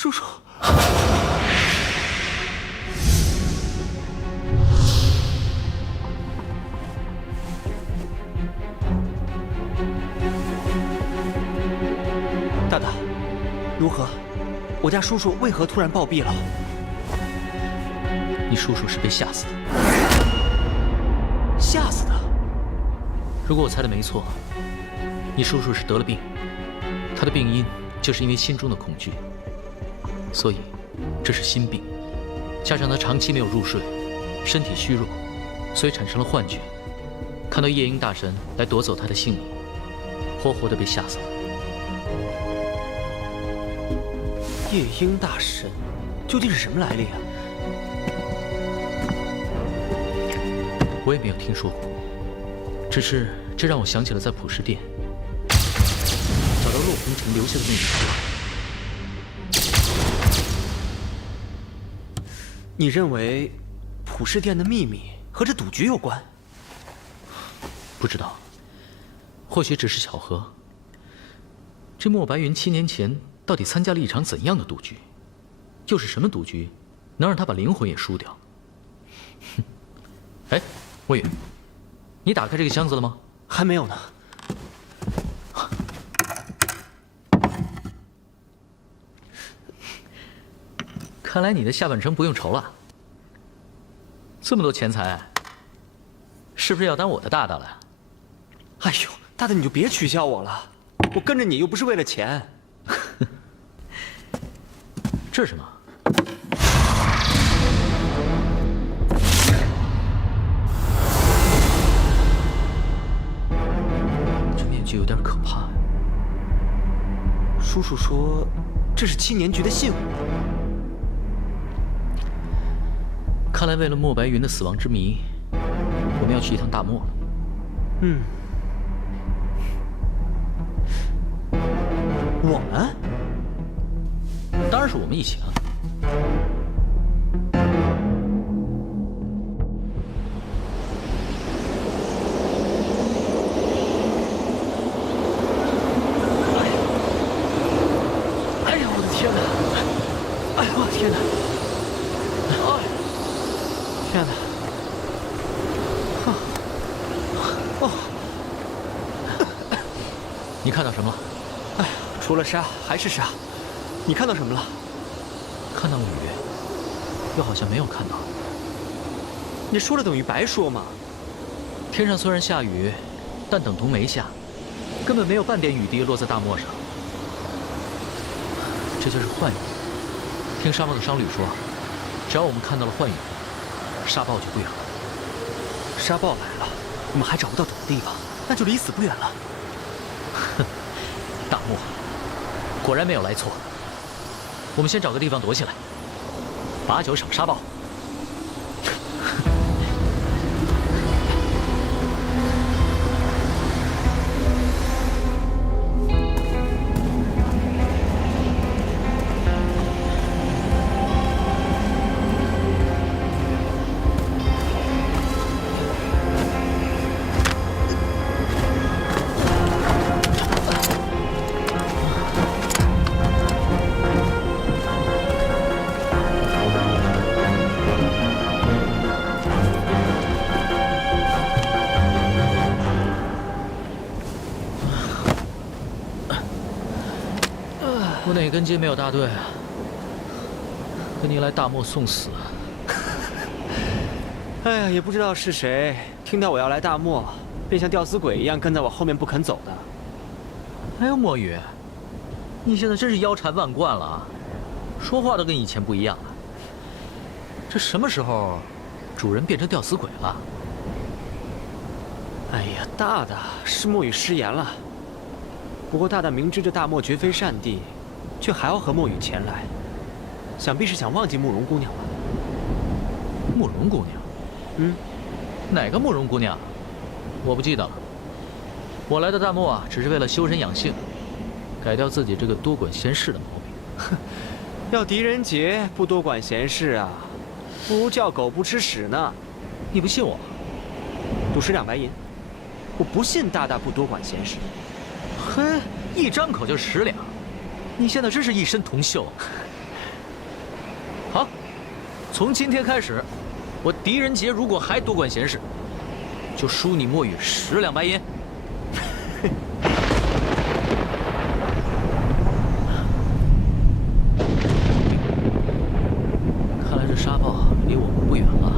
叔叔。大大，如何？我家叔叔为何突然暴毙了？你叔叔是被吓死的。吓死的？如果我猜的没错，你叔叔是得了病，他的病因就是因为心中的恐惧，所以这是心病，加上他长期没有入睡，身体虚弱，所以产生了幻觉，看到夜莺大神来夺走他的性命，活活的被吓死了。夜莺大神究竟是什么来历啊？我也没有听说过，只是这让我想起了在普世殿找到洛红尘留下的那句话。你认为普世殿的秘密和这赌局有关？不知道，或许只是巧合。这莫白云7年前到底参加了一场怎样的赌局？又是什么赌局，能让他把灵魂也输掉？哼！哎，莫雨，你打开这个箱子了吗？还没有呢。看来你的下半生不用愁了。这么多钱财，是不是要当我的大大了？哎呦，大大你就别取笑我了，我跟着你又不是为了钱。这是什么？这面具有点可怕。叔叔说，这是7年局的信物。看来为了莫白云的死亡之谜，我们要去一趟大漠了。嗯，我们？当然是我们一起了。哎呀，我的天哪！哎呀，我的天哪！哎，天哪！你看到什么了？哎，除了沙还是沙。你看到什么了？看到了雨，又好像没有看到。你说了等于白说嘛。天上虽然下雨，但等同没下，根本没有半点雨滴落在大漠上。这就是幻雨。听沙漠的商旅说，只要我们看到了幻雨，沙暴就不远了。沙暴来了，我们还找不到躲的地方，那就离死不远了。哼，大漠果然没有来错。我们先找个地方躲起来，把酒赏沙暴。我哪根筋没有搭对啊？跟你来大漠送死。哎呀，也不知道是谁听到我要来大漠，便像吊死鬼一样跟在我后面不肯走的。哎呦，墨雨，你现在真是腰缠万贯了啊！说话都跟以前不一样了。这什么时候，主人变成吊死鬼了？哎呀，大大是墨雨失言了。不过大大明知这大漠绝非善地，却还要和墨雨前来，想必是想忘记慕容姑娘吧？慕容姑娘？嗯，哪个慕容姑娘？我不记得了。我来的大漠啊，只是为了修身养性，改掉自己这个多管闲事的毛病。哼，要狄仁杰不多管闲事啊，不如叫狗不吃屎呢。你不信我？赌10两白银，我不信大大不多管闲事。嘿，一张口就10两，你现在真是一身铜锈。从今天开始，我狄仁杰如果还多管闲事，就输你墨雨10两白银。看来这沙豹离我们不远了。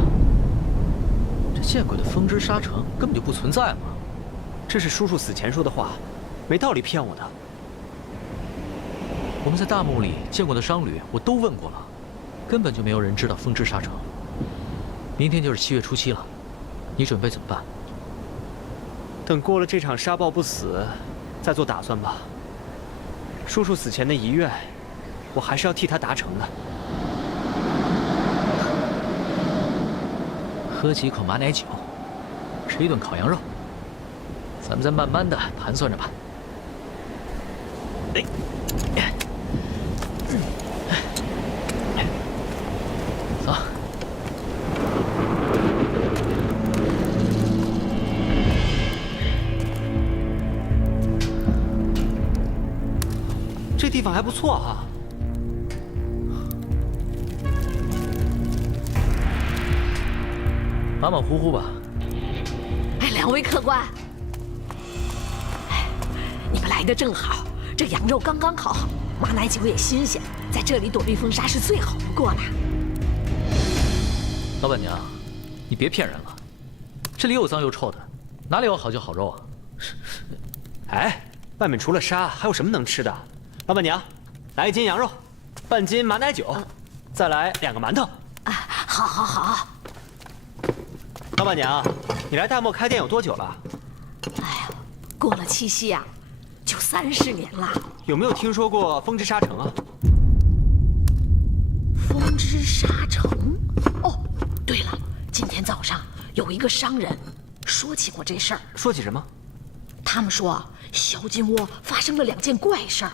这见鬼的风之沙城根本就不存在嘛！这是叔叔死前说的话，没道理骗我的。我们在大墓里见过的商旅，我都问过了，根本就没有人知道风之沙城。明天就是7月初7了，你准备怎么办？等过了这场沙豹不死，再做打算吧。叔叔死前的遗愿，我还是要替他达成的。喝几口马奶酒，吃一顿烤羊肉，咱们再慢慢的盘算着吧。走。这地方还不错哈。马马虎虎吧。哎，两位客官，哎，你们来的正好，这羊肉刚刚烤好，马奶酒也新鲜，在这里躲避风沙是最好不过了。老板娘，你别骗人了，这里又脏又臭的，哪里有好酒好肉啊？哎，外面除了沙还有什么能吃的？老板娘，来1斤羊肉，半斤马奶酒，再来2个馒头。啊，好，好，好。老板娘，你来大漠开店有多久了？哎呀，过了七夕啊，就30年了。有没有听说过风之沙城啊？风之沙城？哦，对了，今天早上有一个商人说起过这事儿。说起什么？他们说小金窝发生了2件怪事儿，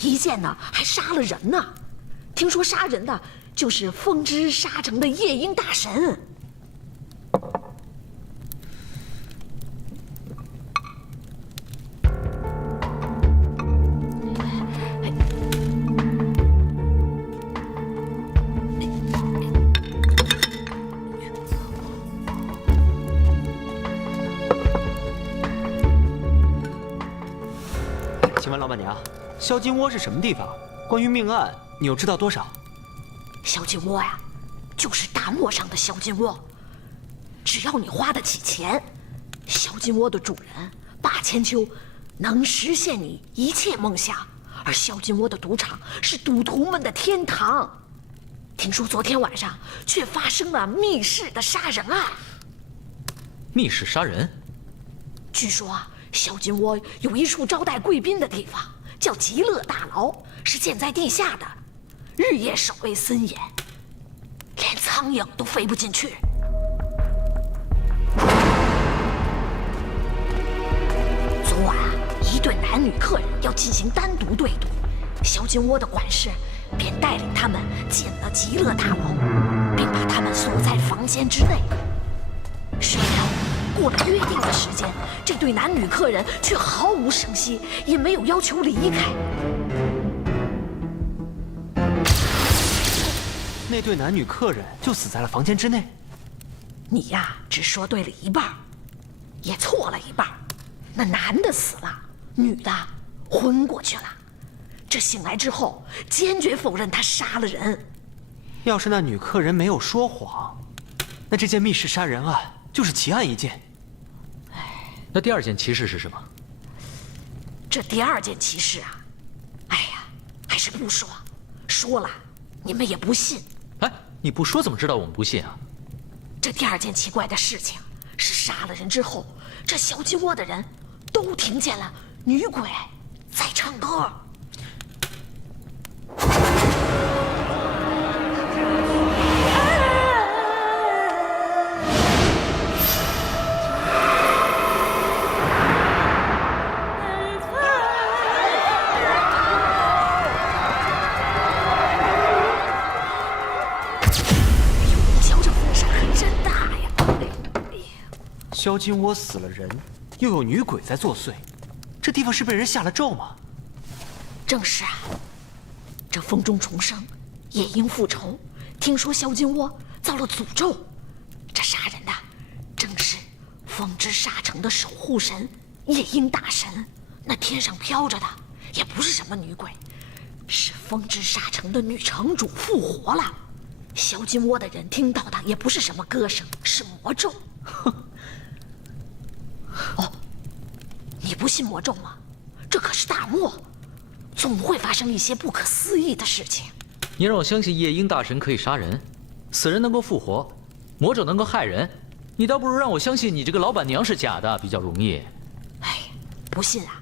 一件呢还杀了人呢。听说杀人的就是风之沙城的夜莺大神。请问老板娘，萧金窝是什么地方？关于命案，你又知道多少？萧金窝呀，就是大漠上的萧金窝。只要你花得起钱，萧金窝的主人霸千秋能实现你一切梦想。而萧金窝的赌场是赌徒们的天堂。听说昨天晚上却发生了密室的杀人案。密室杀人？据说啊，萧金窝有一处招待贵宾的地方，叫极乐大牢，是建在地下的，日夜守卫森严，连苍蝇都飞不进去。昨晚啊，一对男女客人要进行单独对赌，萧金窝的管事便带领他们进了极乐大牢，并把他们锁在房间之内。谁料过了约定的时间，这对男女客人却毫无声息，也没有要求离开。那对男女客人就死在了房间之内。你呀，只说对了一半，也错了一半。那男的死了，女的昏过去了。这醒来之后，坚决否认他杀了人。要是那女客人没有说谎，那这件密室杀人案就是奇案一件。那第2件奇事是什么？这第2件奇事啊，哎呀，还是不说，说了你们也不信。哎，你不说怎么知道我们不信啊？这第2件奇怪的事情是杀了人之后，这小鸡窝的人都听见了女鬼在唱歌。萧金窝死了人，又有女鬼在作祟，这地方是被人下了咒吗？正是啊，这风中重生，夜莺复仇，听说萧金窝遭了诅咒，这杀人的正是风之沙城的守护神夜莺大神。那天上飘着的也不是什么女鬼，是风之沙城的女城主复活了。萧金窝的人听到的也不是什么歌声，是魔咒。哦，你不信魔咒吗？这可是大漠，总会发生一些不可思议的事情。你让我相信夜莺大神可以杀人，死人能够复活，魔咒能够害人，你倒不如让我相信你这个老板娘是假的，比较容易。哎，不信啊，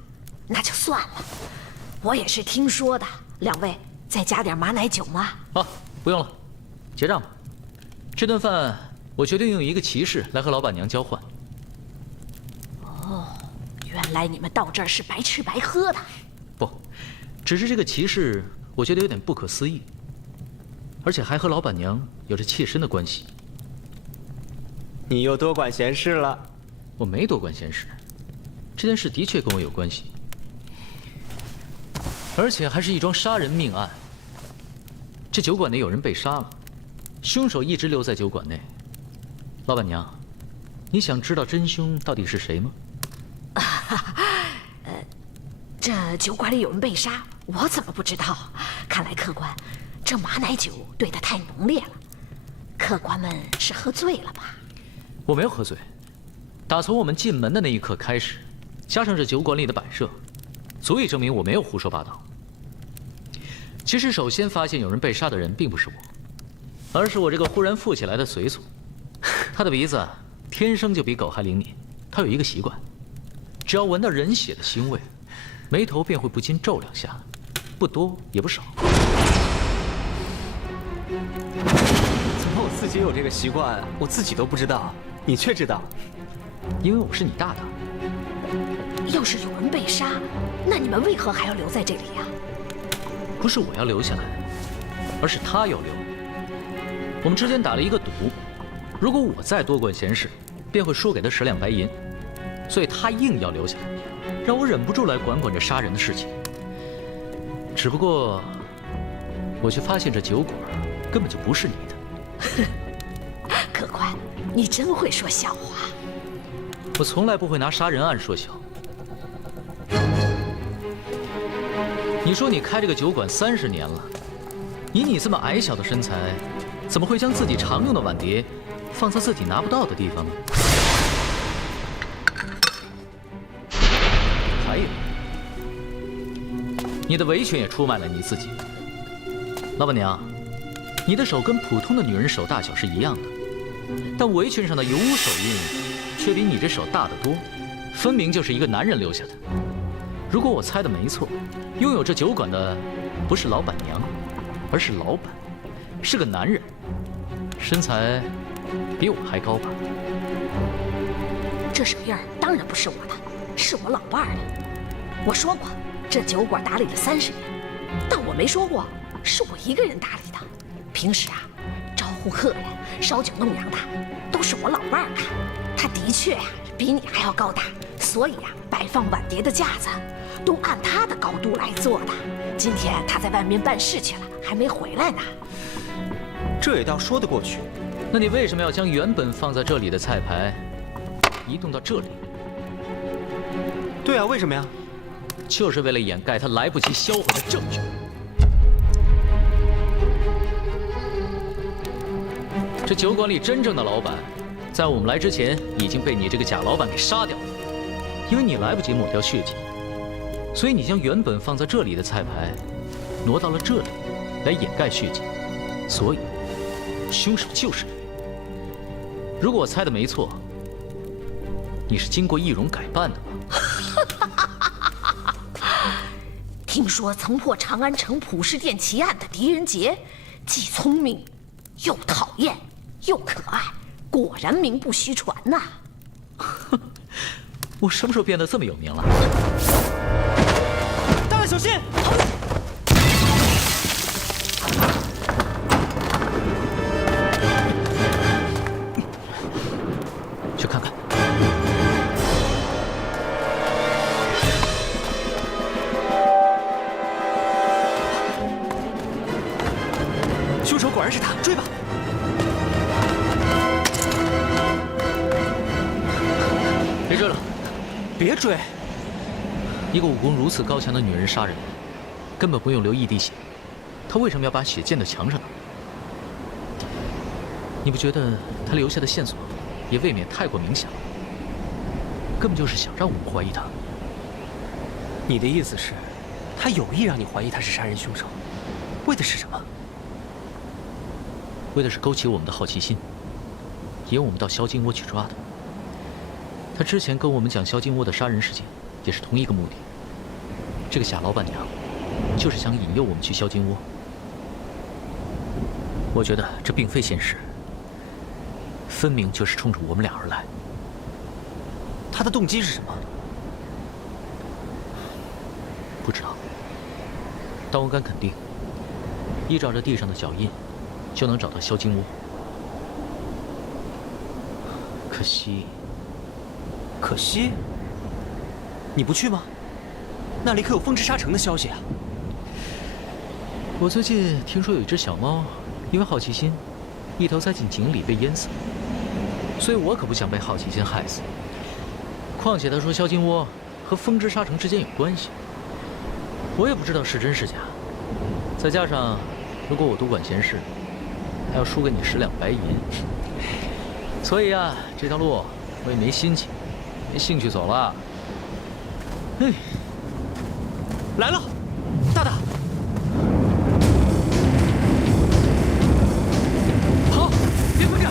那就算了。我也是听说的。两位再加点马奶酒吗？啊，不用了，结账吧。这顿饭我决定用一个骑士来和老板娘交换。哦，原来你们到这儿是白吃白喝的。不，只是这个骑士我觉得有点不可思议，而且还和老板娘有着切身的关系。你又多管闲事了。我没多管闲事，这件事的确跟我有关系，而且还是一桩杀人命案。这酒馆内有人被杀了，凶手一直留在酒馆内。老板娘，你想知道真凶到底是谁吗？这酒馆里有人被杀，我怎么不知道？看来客官，这马奶酒兑得太浓烈了，客官们是喝醉了吧？我没有喝醉，打从我们进门的那一刻开始，加上这酒馆里的摆设，足以证明我没有胡说八道。其实，首先发现有人被杀的人并不是我，而是我这个忽然富起来的随从。他的鼻子天生就比狗还灵敏，他有一个习惯，只要闻到人血的腥味，眉头便会不禁皱两下，不多也不少。怎么我自己有这个习惯，我自己都不知道，你却知道？因为我是你大大。要是有人被杀，那你们为何还要留在这里呀？不是我要留下来，而是他要留。我们之间打了一个赌，如果我再多管闲事，便会输给他10两白银，所以他硬要留下来，让我忍不住来管管这杀人的事情。只不过，我却发现这酒馆根本就不是你的。客官，你真会说笑话。我从来不会拿杀人案说笑。你说你开这个酒馆30年了，以你这么矮小的身材，怎么会将自己常用的碗碟放在自己拿不到的地方呢？还有，你的围裙也出卖了你自己。老板娘，你的手跟普通的女人手大小是一样的，但围裙上的油污手印却比你这手大得多，分明就是一个男人留下的。如果我猜的没错，拥有这酒馆的不是老板娘，而是老板，是个男人，身材比我还高吧？这手印儿当然不是我的，是我老伴儿的。我说过，这酒馆打理了30年，但我没说过是我一个人打理的。平时啊，招呼客人、烧酒弄羊的，都是我老伴儿干。他的确呀，比你还要高大，所以呀，摆放碗碟的架子都按他的高度来做的。今天他在外面办事去了，还没回来呢。这也倒说得过去。那你为什么要将原本放在这里的菜牌移动到这里？对啊，为什么呀？就是为了掩盖他来不及销毁的证据。这酒馆里真正的老板，在我们来之前已经被你这个假老板给杀掉了。因为你来不及抹掉血迹，所以你将原本放在这里的菜牌挪到了这里，来掩盖血迹。所以，凶手就是你。如果我猜的没错，你是经过易容改扮的吧？听说曾破长安城普世殿奇案的狄仁杰，既聪明，又讨厌，又可爱，果然名不虚传呐！我什么时候变得这么有名了？大人小心！去看看。凶手果然是他，追吧！别追！一个武功如此高强的女人杀人，根本不用流一滴血，她为什么要把血溅到墙上呢？你不觉得她留下的线索也未免太过明显了？根本就是想让我们怀疑她。你的意思是，她有意让你怀疑她是杀人凶手，为的是什么？为的是勾起我们的好奇心，引我们到萧金窝去抓她。她之前跟我们讲萧金窝的杀人事件，也是同一个目的。这个夏老板娘，就是想引诱我们去萧金窝。我觉得这并非现实，分明就是冲着我们俩而来。她的动机是什么？不知道，但我敢肯定，依照这地上的脚印，就能找到萧金窝。可惜，你不去吗？那里可有风之沙城的消息啊！我最近听说有一只小猫，因为好奇心，一头栽进井里被淹死了，所以我可不想被好奇心害死。况且他说萧金窝和风之沙城之间有关系，我也不知道是真是假。再加上，如果我多管闲事，还要输给你10两白银，所以啊，这条路我也没心情。没兴趣走了。哎，来了，大大，跑，别跟着！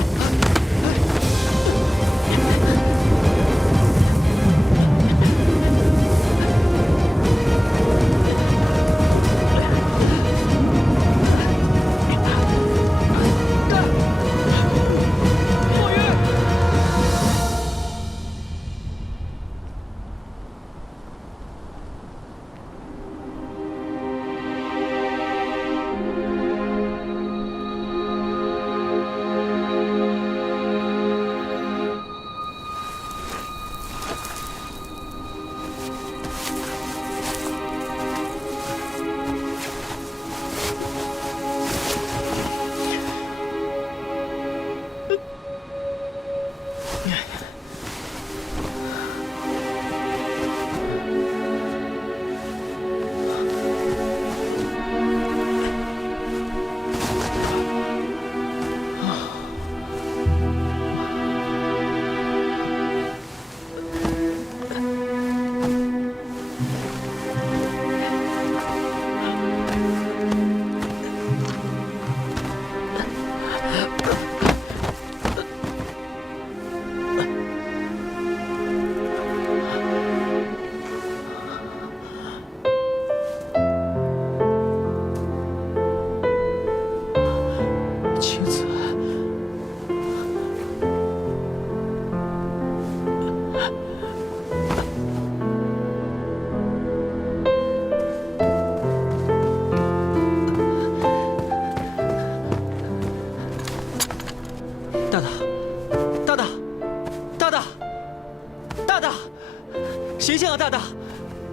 醒醒啊，大大，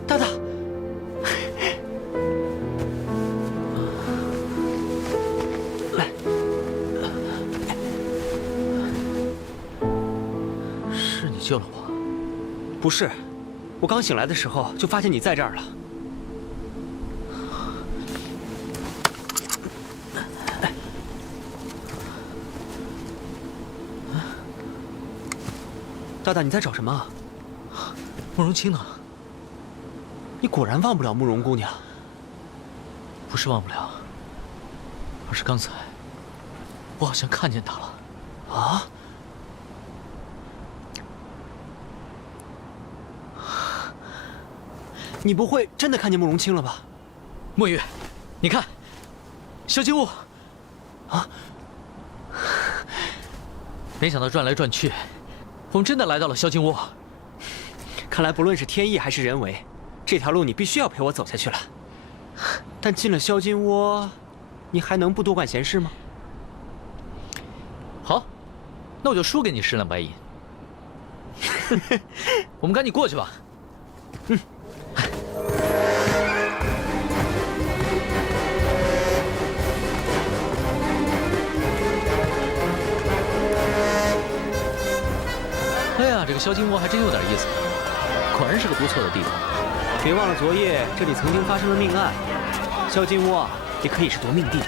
大大！来，是你救了我？不是，我刚醒来的时候就发现你在这儿了。大大，你在找什么啊？慕容清呢？你果然忘不了慕容姑娘。不是忘不了，而是刚才我好像看见她了。啊？你不会真的看见慕容清了吧？墨玉，你看，萧金雾。啊！没想到转来转去，我们真的来到了萧金窝。看来不论是天意还是人为，这条路你必须要陪我走下去了。但进了萧金窝，你还能不多管闲事吗？好，那我就输给你10两白银。我们赶紧过去吧。嗯。哎呀，这个萧金窝还真有点意思。果然是个不错的地方。别忘了昨夜这里曾经发生了命案，萧金窝也可以是夺命地。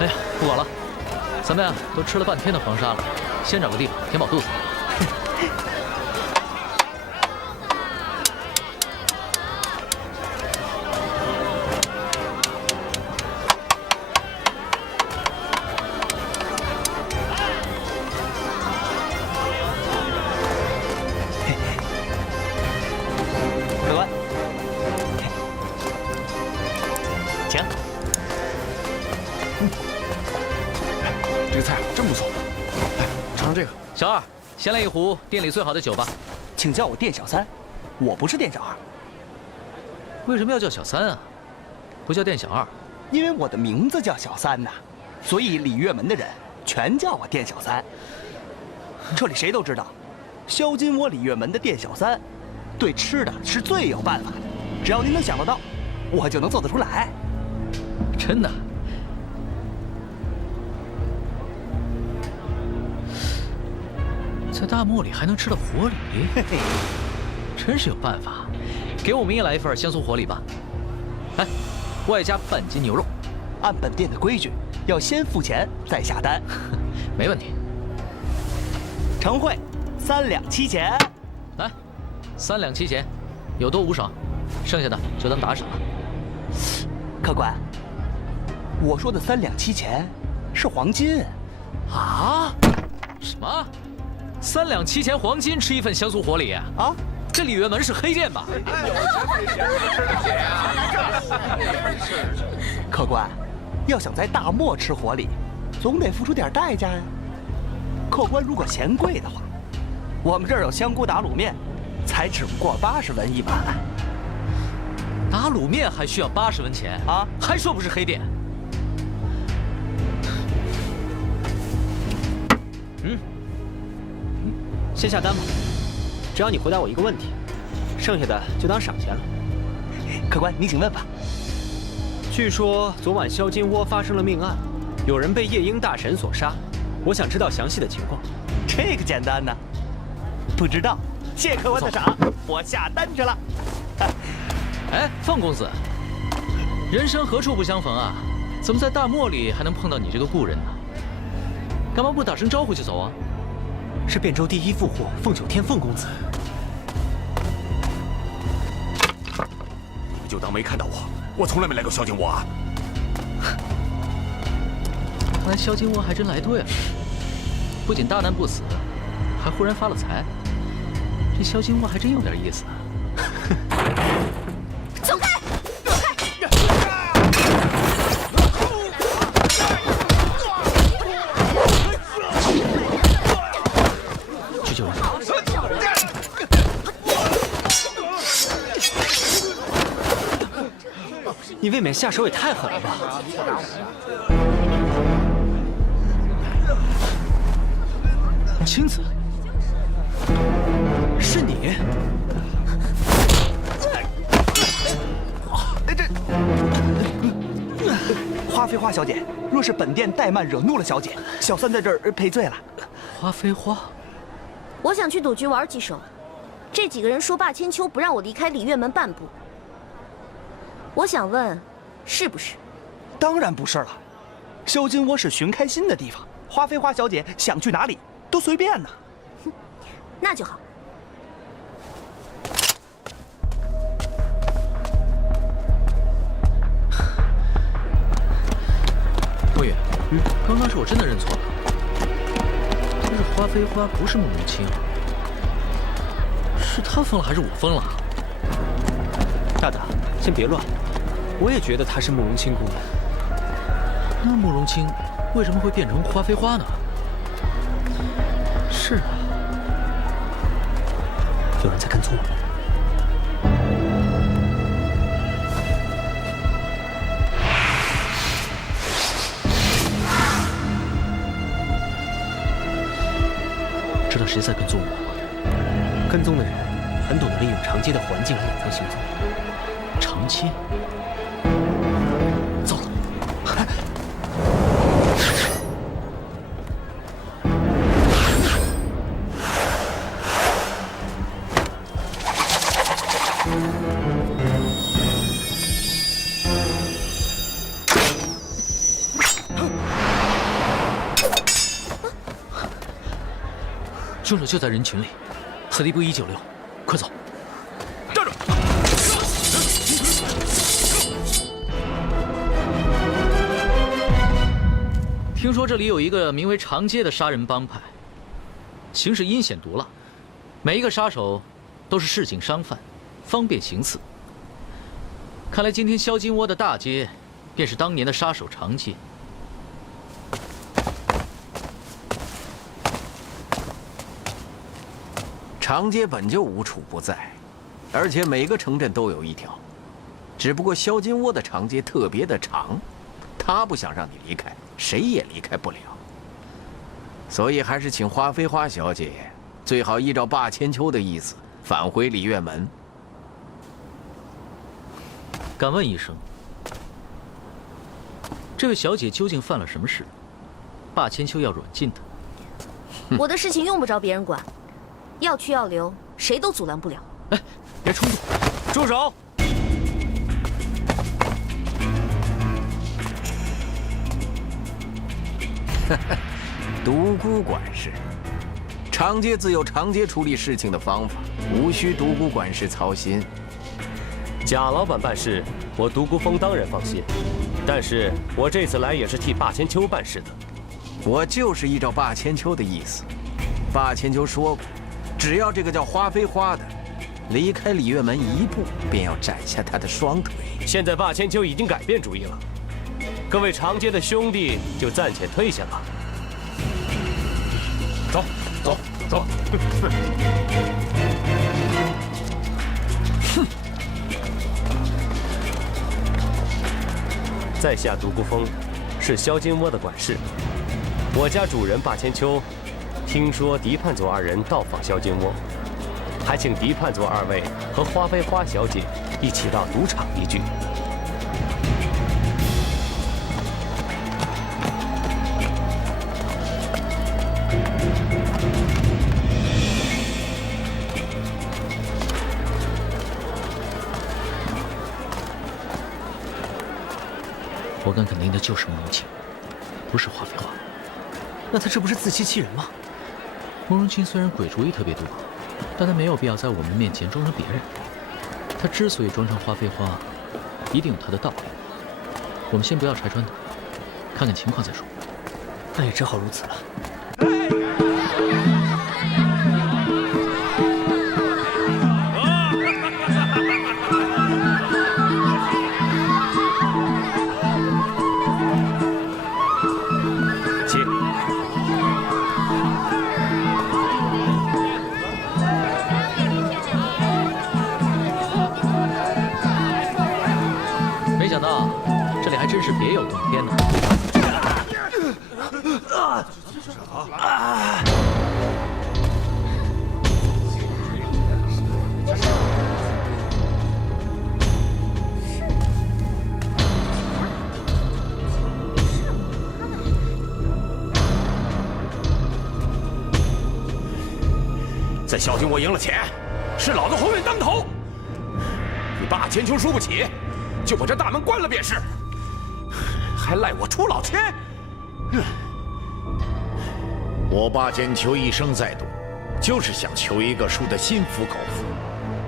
哎呀，不管了，咱们呀都吃了半天的黄沙了，先找个地方填饱肚子。客官，请。这个菜真不错，来尝尝这个。小二，先来一壶店里最好的酒吧。请叫我店小三，我不是店小二，为什么要叫小三啊？不叫店小二？因为我的名字叫小三呐，所以礼乐门的人全叫我店小三。这里谁都知道，萧金窝礼乐门的店小三，对吃的是最有办法的。只要您能想得到，我就能做得出来。真的？在大漠里还能吃到活礼，真是有办法。给我们也来一份香酥活礼吧，来，外加半斤牛肉。按本店的规矩，要先付钱再下单。没问题。盛会，3两7钱。来，3两7钱，有多无少，剩下的就当打赏了。客官，我说的3两7钱是黄金。啊？什么？3两7钱黄金吃一份香酥活礼啊？这礼乐门是黑店吧？客官，要想在大漠吃活礼，总得付出点代价呀。客官如果嫌贵的话，我们这儿有香菇打卤面，才只不过80文一碗。打卤面还需要80文钱啊？还说不是黑店？先下单吧，只要你回答我一个问题，剩下的就当赏钱了。客官，您请问吧。据说昨晚萧金窝发生了命案，有人被夜莺大神所杀，我想知道详细的情况。这个简单呢，不知道。谢客官的赏，我下单去了。哎，范公子，人生何处不相逢啊？怎么在大漠里还能碰到你这个故人呢？干嘛不打声招呼就走啊？是汴州第一富户凤九天凤公子。你就当没看到我，我从来没来过萧金窝啊。看来萧金窝还真来对了，不仅大难不死，还忽然发了财。这萧金窝还真有点意思啊。走开！去救人。你未免下手也太狠了吧！青子，是你？花非花小姐，若是本店怠慢惹怒了小姐，小三在这儿赔罪了。花非花，我想去赌局玩几手，这几个人说罢千秋，不让我离开礼乐门半步。我想问，是不是？当然不是了，萧金窝是寻开心的地方，花非花小姐想去哪里都随便呢。那就好。莫远，刚刚是我真的认错了。但是花非花不是慕容清，是他疯了还是我疯了？大大，先别乱，我也觉得她是慕容清姑娘。那慕容清为什么会变成花非花呢？是啊，有人在跟踪我。知道谁在跟踪我吗？跟踪的人很懂得利用长街的环境来隐藏行踪。长街？糟了！凶手就在人群里，此地不宜久留，快走！站住！听说这里有一个名为长街的杀人帮派，行事阴险毒辣，每一个杀手都是市井商贩，方便行刺。看来今天萧金窝的大街，便是当年的杀手长街。 长街本就无处不在，而且每个城镇都有一条。只不过萧金窝的长街特别的长，他不想让你离开，谁也离开不了。所以还是请花飞花小姐最好依照霸千秋的意思返回礼月门。敢问一声，这位小姐究竟犯了什么事？霸千秋要软禁她。我的事情用不着别人管。 要去要留，谁都阻拦不了。哎，别冲动！住手！独孤管事，长街自有长街处理事情的方法，无需独孤管事操心。贾老板办事，我独孤峰当然放心。但是我这次来也是替霸千秋办事的。我就是依照霸千秋的意思。霸千秋说过。 只要这个叫花飞花的离开礼月门一步，便要斩下他的双腿。现在霸千秋已经改变主意了，各位长街的兄弟就暂且退下吧。走，走，走。哼！在下独孤峰，是萧金窝的管事。我家主人霸千秋。 听说狄盼祖二人到访萧金窝，还请狄盼祖二位和花飞花小姐一起到赌场一聚。我敢肯定的就是慕容清，不是花飞花。那他这不是自欺欺人吗？ 慕容清虽然鬼主意特别多，但他没有必要在我们面前装成别人。他之所以装成花飞花，一定有他的道理。我们先不要拆穿他，看看情况再说。那也只好如此了。起。 没想到，这里还真是别有洞天呢。在萧金窝赢了钱，是老子鸿运当头。你霸千秋输不起。 就把这大门关了便是，还赖我出老千。我霸千秋一生在赌，就是想求一个输得心服口服。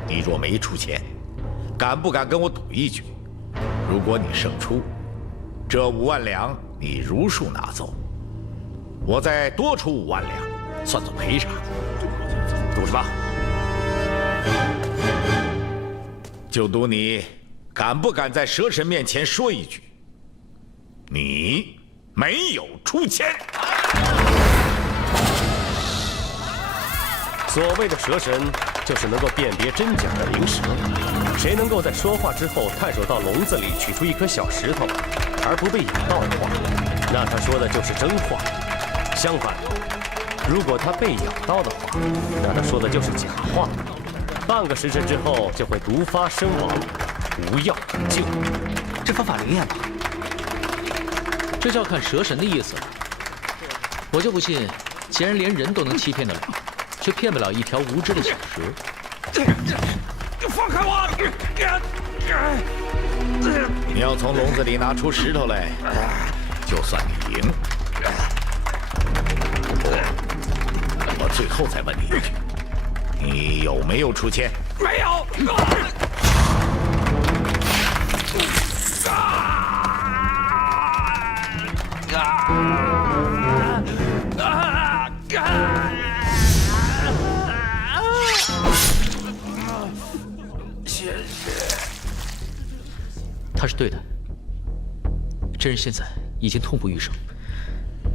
你若没出钱，敢不敢跟我赌一局？如果你胜出，这5万两你如数拿走，我再多出5万两，算作赔偿。赌什么？就赌你。 敢不敢在蛇神面前说一句：“你没有出钱？”所谓的蛇神，就是能够辨别真假的灵蛇。谁能够在说话之后探手到笼子里取出一颗小石头，而不被咬到的话，那他说的就是真话。相反，如果他被咬到的话，那他说的就是假话。半个时辰之后就会毒发身亡。 无药可救，这方法灵验吗？这就要看蛇神的意思了。我就不信，既然连人都能欺骗得了，却骗不了一条无知的小蛇。放开我！你要从笼子里拿出石头来，就算你赢。我最后再问你一句，你有没有出钱？没有。他是对的，真人现在已经痛不欲生，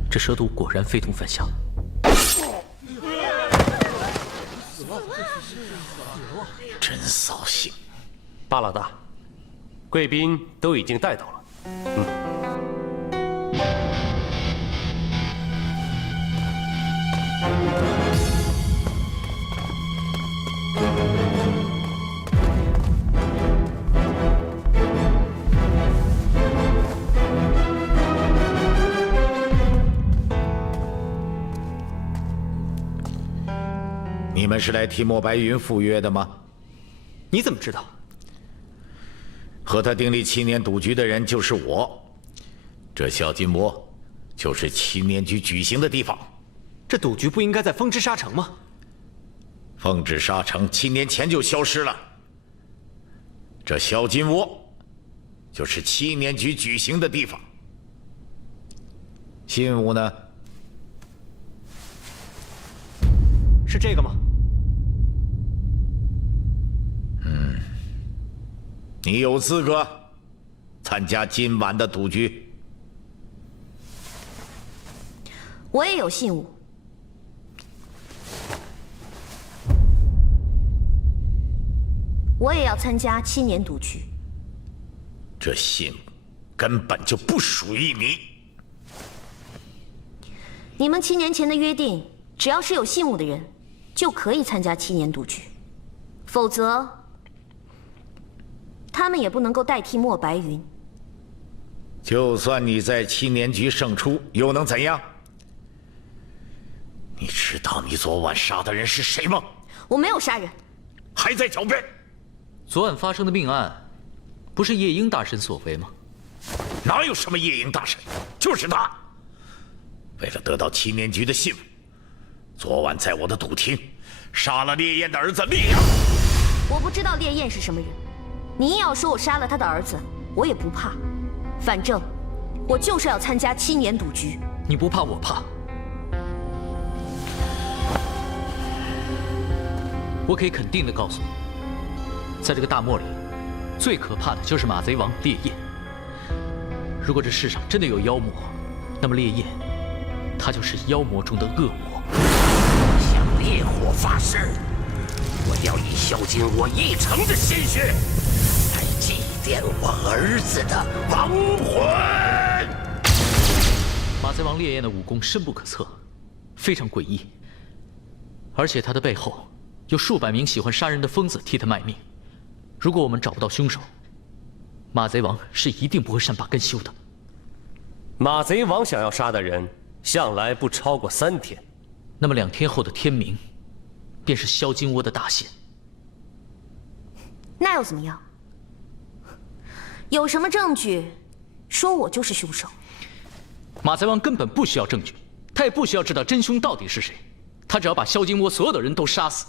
这蛇毒果然非同凡响。真扫兴！巴老大，贵宾都已经带到了。你们是来替莫白云赴约的吗？你怎么知道？和他订立7年赌局的人就是我。这小金窝就是7年局举行的地方。这赌局不应该在风之沙城吗？风之沙城7年前就消失了。这小金窝就是7年局举行的地方。信物呢？是这个吗？你有资格参加今晚的赌局。我也有信物。我也要参加7年赌局。这信物根本就不属于你。你们7年前的约定，只要是有信物的人，就可以参加7年赌局，否则，他们也不能够代替莫白云。就算你在7年局胜出，又能怎样？你知道你昨晚杀的人是谁吗？我没有杀人，还在狡辩。昨晚发生的命案，不是夜莺大神所为吗？哪有什么夜莺大神，就是他。为了得到7年局的信物，昨晚在我的赌厅杀了烈焰的儿子烈阳。我不知道烈焰是什么人，你硬要说我杀了他的儿子，我也不怕。反正我就是要参加7年赌局。你不怕，我怕。我可以肯定地告诉你，在这个大漠里，最可怕的就是马贼王烈焰。如果这世上真的有妖魔，那么烈焰，他就是妖魔中的恶魔。向烈火发誓，我要以萧金窝1成的鲜血来祭奠我儿子的亡魂。马贼王烈焰的武功深不可测，非常诡异，而且他的背后有数百名喜欢杀人的疯子替他卖命。如果我们找不到凶手，马贼王是一定不会善罢甘休的。马贼王想要杀的人，向来不超过3天。那么2天后的天明，便是萧金窝的大限。那又怎么样？有什么证据说我就是凶手？马贼王根本不需要证据，他也不需要知道真凶到底是谁，他只要把萧金窝所有的人都杀死，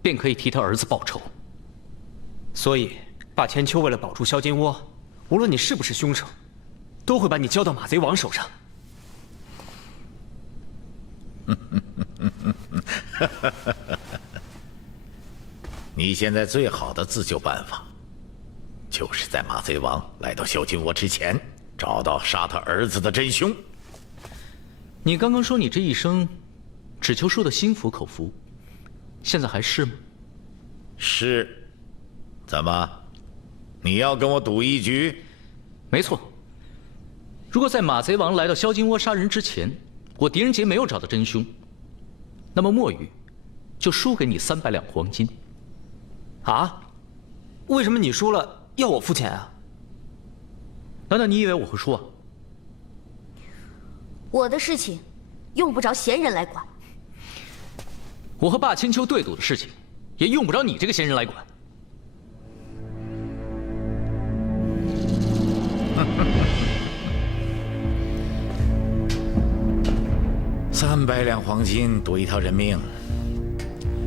便可以替他儿子报仇。所以，霸千秋为了保住萧金窝，无论你是不是凶手，都会把你交到马贼王手上。你现在最好的自救办法，就是在马贼王来到萧金窝之前，找到杀他儿子的真凶。你刚刚说你这一生只求输得心服口服，现在还是吗？是。怎么？你要跟我赌一局？没错。如果在马贼王来到萧金窝杀人之前，我狄仁杰没有找到真凶，那么墨雨就输给你300两黄金。啊？为什么你输了要我付钱啊？难道你以为我会输啊？我的事情用不着闲人来管。我和霸千秋对赌的事情，也用不着你这个闲人来管。300两黄金赌一条人命，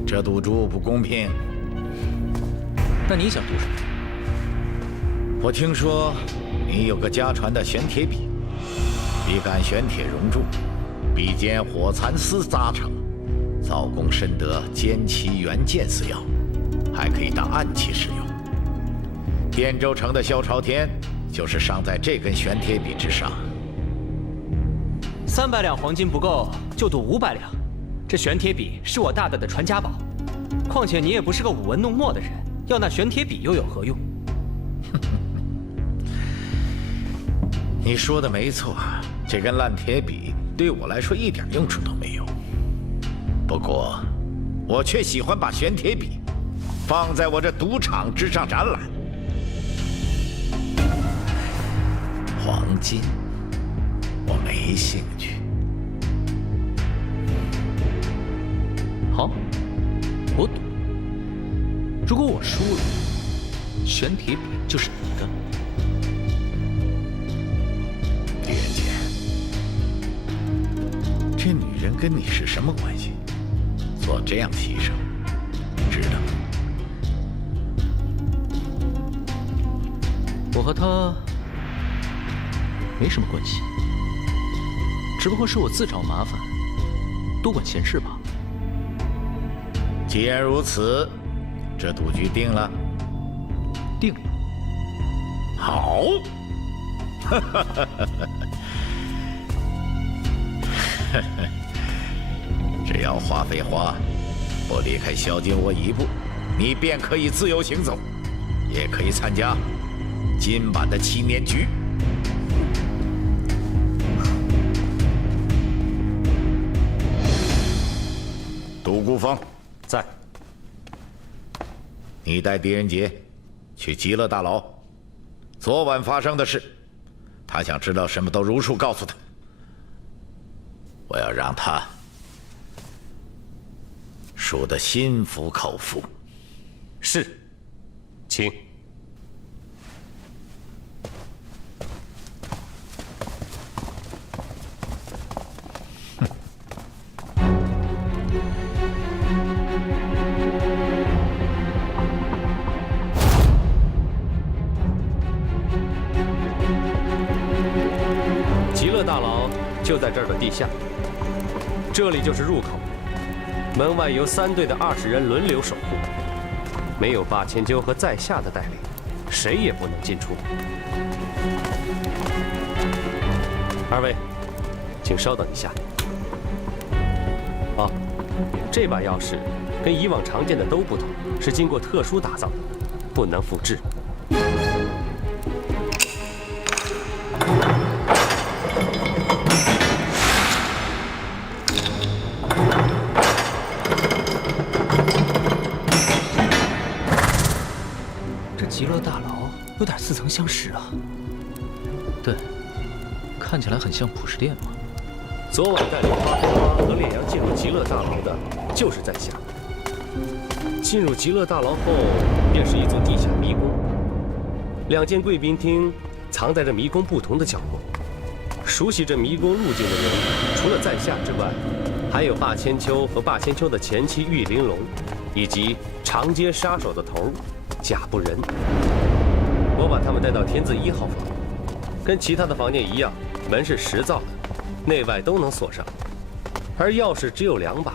这赌注不公平。那你想赌什么？我听说你有个家传的玄铁笔，笔杆玄铁熔铸，笔尖火蚕丝扎成，造工深得尖奇元剑四药，还可以当暗器使用。汴州城的萧朝天就是伤在这根玄铁笔之上。300两黄金不够，就赌500两。这玄铁笔是我大大的传家宝，况且你也不是个舞文弄墨的人，要那玄铁笔又有何用？你说的没错，这根烂铁笔对我来说一点用处都没有。不过，我却喜欢把玄铁笔放在我这赌场之上展览。黄金，我没兴趣。好，我赌。如果我输了，玄铁笔就是你的。狄仁杰，这女人跟你是什么关系？做这样牺牲，值得吗？我和她没什么关系，只不过是我自找麻烦，多管闲事吧。既然如此，这赌局定了。定了。好。只要华妃花不离开萧金窝一步，你便可以自由行走，也可以参加今晚的7年局。杜孤峰在。你带狄仁杰去极乐大牢，昨晚发生的事，他想知道什么都如数告诉他。我要让他输得心服口服。是，请。极乐大牢就在这儿的地下，这里就是入口。门外由3队的20人轮流守护，没有霸千鸠和在下的带领，谁也不能进出。2位，请稍等一下。哦，这把钥匙跟以往常见的都不同，是经过特殊打造的，不能复制。极乐大牢有点似曾相识啊。对，看起来很像普什殿嘛。昨晚带领花开花和烈阳进入极乐大牢的，就是在下。进入极乐大牢后，便是一座地下迷宫。2间贵宾厅藏在这迷宫不同的角落。熟悉这迷宫路径的人，除了在下之外，还有霸千秋和霸千秋的前妻玉玲珑，以及长街杀手的头贾不仁。我把他们带到天字1号房，跟其他的房间一样，门是实造的，内外都能锁上，而钥匙只有2把，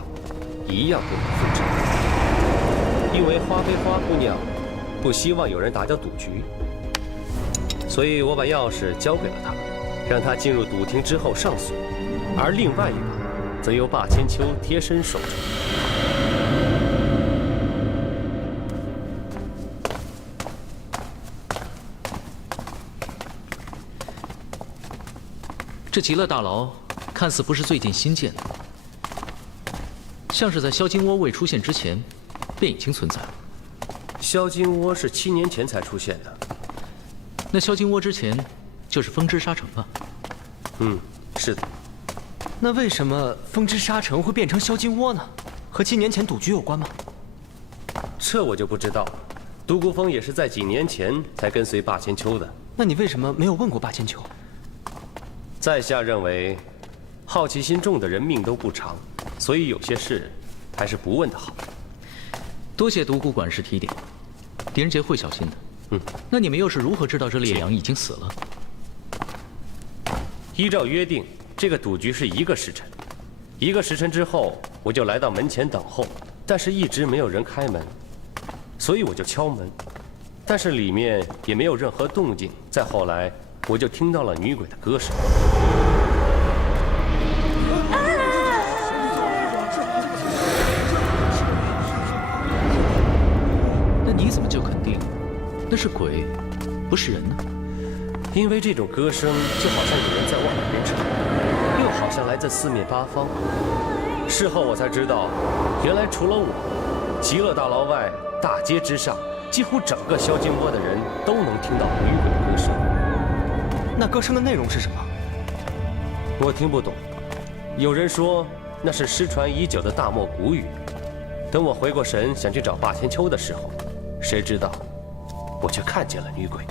一样不能复制。因为花妃花姑娘不希望有人打搅赌局，所以我把钥匙交给了她，让她进入赌厅之后上锁，而另外1把则由霸千秋贴身守着。这极乐大牢看似不是最近新建的，像是在萧金窝未出现之前便已经存在了。萧金窝是7年前才出现的，那萧金窝之前就是风之沙城吧？是的。那为什么风之沙城会变成萧金窝呢？和7年前赌局有关吗？这我就不知道了。独孤峰也是在几年前才跟随霸千秋的。那你为什么没有问过霸千秋？在下认为，好奇心重的人命都不长，所以有些事还是不问的好。多谢独孤管事提点，狄仁杰会小心的。那你们又是如何知道这烈阳已经死了？依照约定，这个赌局是1个时辰，1个时辰之后，我就来到门前等候，但是一直没有人开门，所以我就敲门，但是里面也没有任何动静。再后来，我就听到了女鬼的歌声。那你怎么就肯定那是鬼，不是人呢？因为这种歌声就好像有人在我耳边唱，又好像来自四面八方。事后我才知道，原来除了我，极乐大牢外大街之上，几乎整个萧金窝的人都能听到女鬼的歌声。那歌声的内容是什么？我听不懂。有人说那是失传已久的大漠古语。等我回过神，想去找霸千秋的时候，谁知道我却看见了女鬼。